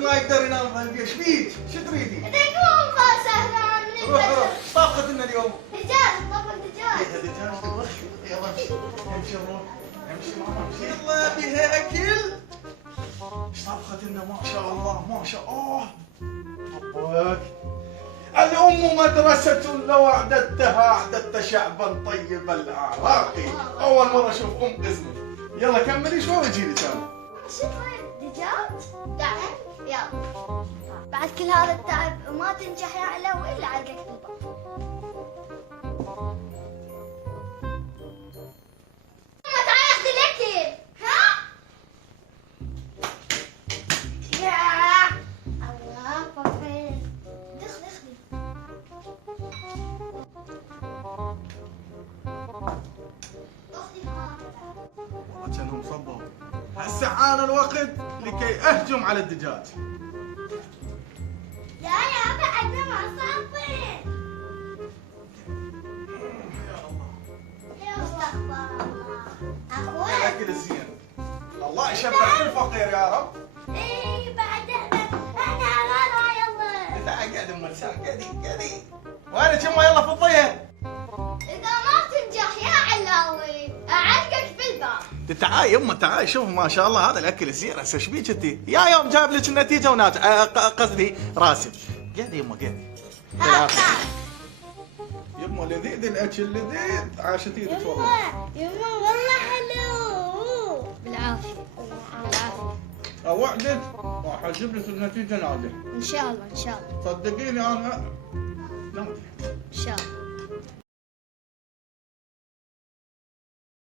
ما يقدر ينام ايش فيك؟ شو تريدي؟ تقوم سهران. روح طاقة لنا اليوم. دجاج طبق دجاج. فيها دجاج تبغى؟ يلا امشي روح امشي ماما امشي. يلا بيها اكل. ايش طبخت لنا ما شاء الله ما شاء الله. طبق. الأم مدرسة لو أعددتها أعددت شعبا طيب الأعراق. أول مرة أشوف أم قزمة. يلا كملي شوي وجي لي ثاني. شو تريد؟ دجاج؟ تعال يلا. بعد كل هذا التعب وما تنجح يا علوي إلا علقك بالبطن. ما تعال اخذ الأكل. ها؟ يا الله فخر. دخلي. والله كانهم صبوا. هسه حان الوقت لكي أهجم على الدجاج. يا بعدنا ما صبر. يا الله. يا استغفر الله. أخوي. الأكل الزين. الله يشبعك الفقير يا رب. إيه بعد أنا غلا يلا. تعال قاعد أم مرسال قاعدي. وأنا كم يلا فضيها. إذا ما تنجح يا علاوي أعلقك بالباب. تعال يمه تعال شوف ما شاء الله هذا الاكل الزين. هسه ايش بيك انت؟ يا يوم جاب لك النتيجه وناجح قصدي راسب. قاعدي يمه قاعدي. يمه لذيذ الاكل لذيذ. عاشت ايدك والله. يما والله حلو. بالعافية. اوعدك راح اجيب لك النتيجه ناجحه. إن شاء الله. صدقيني انا. إن شاء الله.